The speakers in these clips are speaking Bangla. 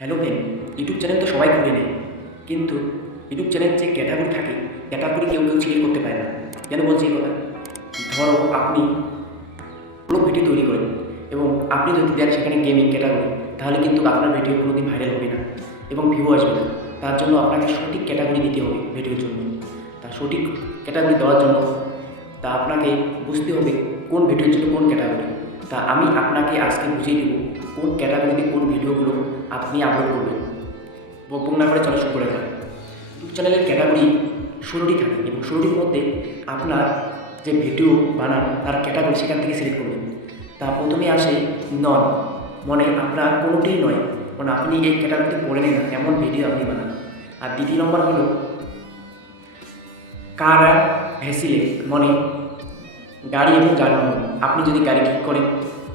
হ্যালো ফ্রেন্ড, ইউটিউব চ্যানেল তো সবাই খুলে নেয়, কিন্তু ইউটিউব চ্যানেল যে ক্যাটাগরি থাকে, ক্যাটাগরি কেউ কেউ সিলেক্ট করতে পারে না। কেন বলছি এই কথা? ধরো আপনি ব্লগ ভিডিও তৈরি করেন এবং আপনি যদি দেন সেখানে গেমিং ক্যাটাগরি, তাহলে কিন্তু আপনার ভিডিও কোনোদিন ভাইরাল হবে না এবং ভিউ আসবে না। তার জন্য আপনাকে সঠিক ক্যাটাগরি দিতে হবে ভিডিওর জন্য। তা সঠিক ক্যাটাগরি দেওয়ার জন্য আপনাকে বুঝতে হবে কোন ভিডিওর জন্য কোন ক্যাটাগরি। তা আমি আপনাকে আজকে বুঝিয়ে দেবো কোন ক্যাটাগরিতে কোন ভিডিওগুলো আপনি আপলোড করবেন। বকবক না করে চলো শুরু করা যায়। ইউটিউব চ্যানেলের ক্যাটাগরি 16টি থাকে এবং 16টির মধ্যে আপনার যে ভিডিও বানান তার ক্যাটাগরি সেখান থেকে সিলেক্ট করবেন। তা প্রথমে আসে নন, মানে আপনার কোনোটিই নয়, মানে আপনি এই ক্যাটাগরিতে পড়ে নেন এমন ভিডিও আপনি বানান। আর দ্বিতীয় নম্বর হলো কার আর ভেসিলে, মানে গাড়ি এবং যানবাহন। আপনি যদি গাড়ি ঠিক করেন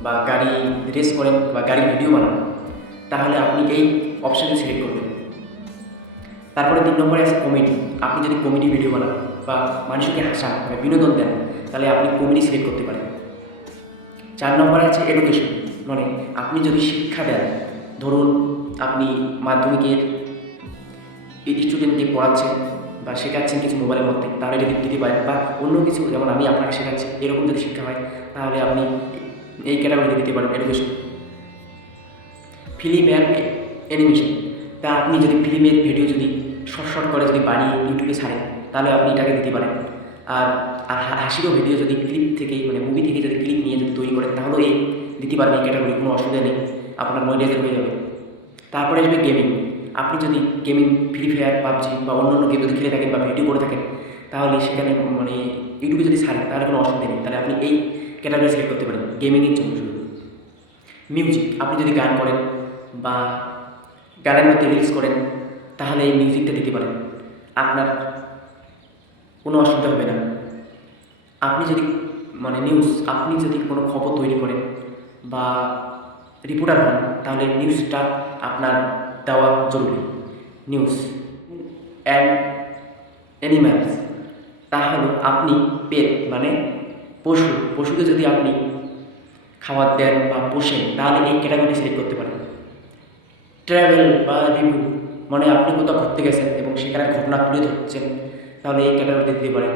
বা গাড়ি রেস করেন বা গাড়ির ভিডিও বানান, তাহলে আপনি এই অপশানে সিলেক্ট করবেন। তারপরে 3 নম্বরে আছে কমেডি। আপনি যদি কমেডি ভিডিও বানান বা মানুষকে হাসান মানে বিনোদন দেন, তাহলে আপনি কমেডি সিলেক্ট করতে পারেন। 4 নম্বরে আছে এডুকেশন, মানে আপনি যদি শিক্ষা দেন, ধরুন আপনি মাধ্যমিকের স্টুডেন্টকে পড়াচ্ছেন বা শেখাচ্ছেন কিছু মোবাইলের মধ্যে, তাহলে যদি দিতে পারেন, বা অন্য কিছু যেমন আমি আপনাকে শেখাচ্ছি এরকম যদি শিক্ষা হয়, তাহলে আপনি এই ক্যাটাগরিতে দিতে পারেন এডুকেশন। ফিল্ম অ্যান্ড অ্যানিমেশন, তা আপনি যদি ফিল্মের ভিডিও যদি শর্ট করে যদি বানিয়ে ইউটিউবে ছাড়েন, তাহলে আপনি এটাকে দিতে পারেন। আর আর হাসিরও ভিডিও যদি ক্লিপ থেকে মানে মুভি থেকে যদি ক্লিপ নিয়ে যদি তৈরি করেন, তাহলেও এই দিতে পারেন এই ক্যাটাগরি, কোনো অসুবিধা নেই, আপনার মনিটাইজেশন হয়ে যাবে। তারপরে আসবে গেমিং। আপনি যদি গেমিং ফ্রি ফায়ার, পাবজি বা অন্য গেম যদি খেলে থাকেন বা ভিডিও করে থাকেন, তাহলে সেখানে মানে ইউটিউবে যদি ছাড়েন তাহলে কোনো অসুবিধা নেই, তাহলে আপনি এই ক্যাটাগরি সিলেক্ট করতে পারেন গেমিংয়ের জন্য শুধু। মিউজিক, আপনি যদি গান করেন বা গানের মধ্যে রিলস করেন, তাহলে এই মিউজিকটা দিতে পারেন, আপনার কোনো অসুবিধা হবে না। আপনি যদি মানে নিউজ, আপনি যদি কোনো খবর তৈরি করেন বা রিপোর্টার হন, তাহলে নিউজটা আপনার দেওয়া জরুরি। নিউজ অ্যান্ড অ্যানিম্যালস, তা হলো আপনি পেট মানে পশুকে যদি আপনি খাবার দেন বা পোষেন, তাহলে এই ক্যাটাগরি সিলেক্ট করতে পারেন। ট্রাভেল বা রিভিউ, মানে আপনি কোথাও ঘুরতে গেছেন এবং সেখানে ঘটনা তুলে ধরছেন, তাহলে এই ক্যাটাগরিতে দিতে পারেন।